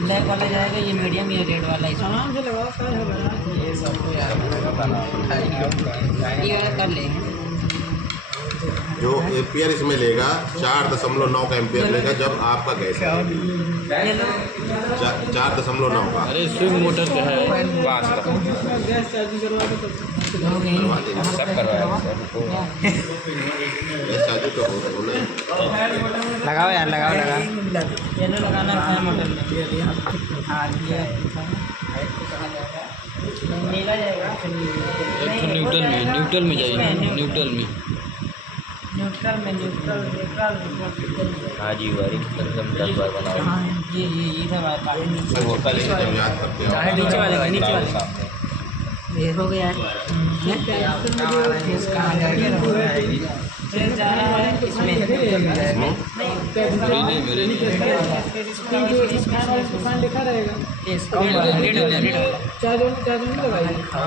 Black वाला जाएगा, ये मीडियम, ये रेड वाला। आराम से लगाओ सर, ये सबको यार ये वाला कर लेंगे। जो एम्पियर इसमें लेगा 4.9 का एम्पियर लेगा जब आपका गैस 4.9 का। अरे स्विंग मोटर का है 5 का गैस चार्जिंग करवा के सब करवाया लगाओ यार, लगाओ येलो लगाना है मोटर में। हाँ ये नीला जाएगा, न्यूट्रल में जाइए, न्यूट्रल में। हाँ जी वारी एकदम 10 बार बनाओ। ये इधर वाला याद करते हैं नीचे वाले ये हो गया है। जा रहा है इसमें लिखा रहेगा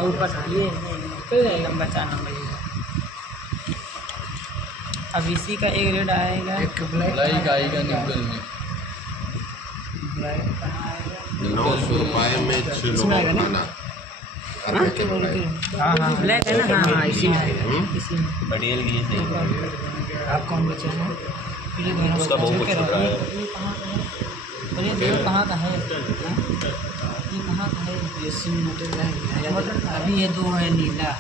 ऊपर ये नंबर 4 नंबर। अब इसी का एक रेड आएगा, ब्लैक आएगा न्यूट्रल में। 900 रुपये में 6 लोगों का खाना। हाँ हाँ ब्लैक है ना। हाँ इसी में इसी में बढ़िया के लिए सही। आप कौन बचे हैं? उसका बहुत कुछ छूट रहा है। अरे देखो कहाँ का है, ये कहाँ का है? ये सिम मोटर का है अभी। ये 2 है नीला,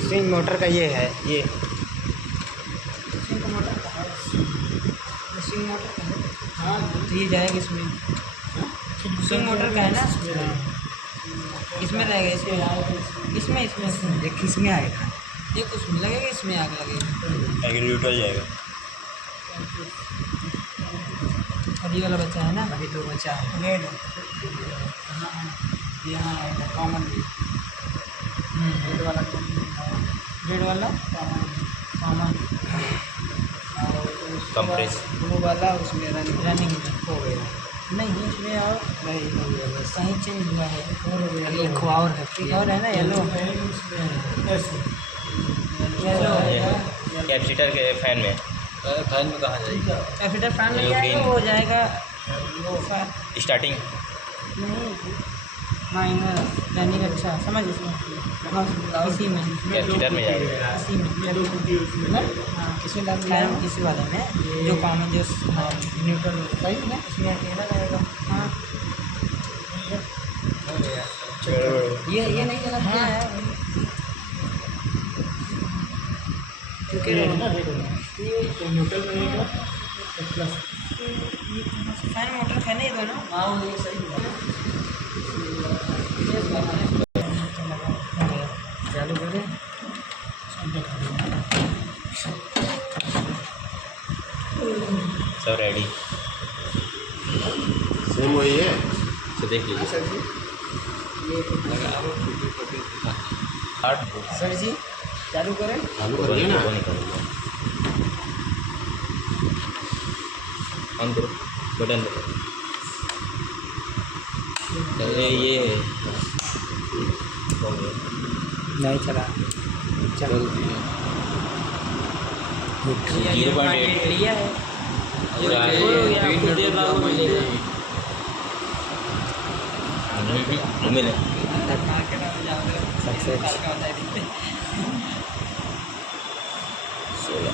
स्विंग मोटर का ये है। ये स्विंग मोटर का है, स्विंग मोटर का है। हाँ तो ये जाएगा इसमें, स्विंग मोटर का है ना, इसमें रहेगा। इसमें एक इसमें आएगा, एक उसमें लगेगा, इसमें आग लगेगा। एक न्यूट्रल जाएगा। अभी वाला बच्चा है ना, अभी 2 बच्चा है। रेड यहाँ आएगा कॉमन, रेड वाला कॉमन, कंप्रेस ब्लू वाला उसमें रनिंग में हो गया। नहीं इसमें और कहीं चेंज हुआ है, एक और है, एक और है ना येलो कैपेसिटर के फैन में कहाँ जाएगा? कैपेसिटर फैन में जाएगा, वो जाएगा स्टार्टिंग माइनर रनिंग। अच्छा समझ इसमें, इसी में कैपेसिटर में जाएगा। इसी में हाँ इसमें फैन इसी वाले में जो कॉमन जो न्यूट्रल सही है इसमें अकेला रहेगा। हाँ ये नहीं गलत है क्योंकि न्यूट्रल में रहेगा प्लस फैन मोटर है नहीं दोनों। हाँ ये सही चालू करें। सब रेडी, सेम वही है। तो देख लीजिए सर जी चालू करें। चालू करिए ना। ऑन करो बटन दो। अरे ये नहीं चला, चल 0.8 लिया है। मिले सक्सेस 16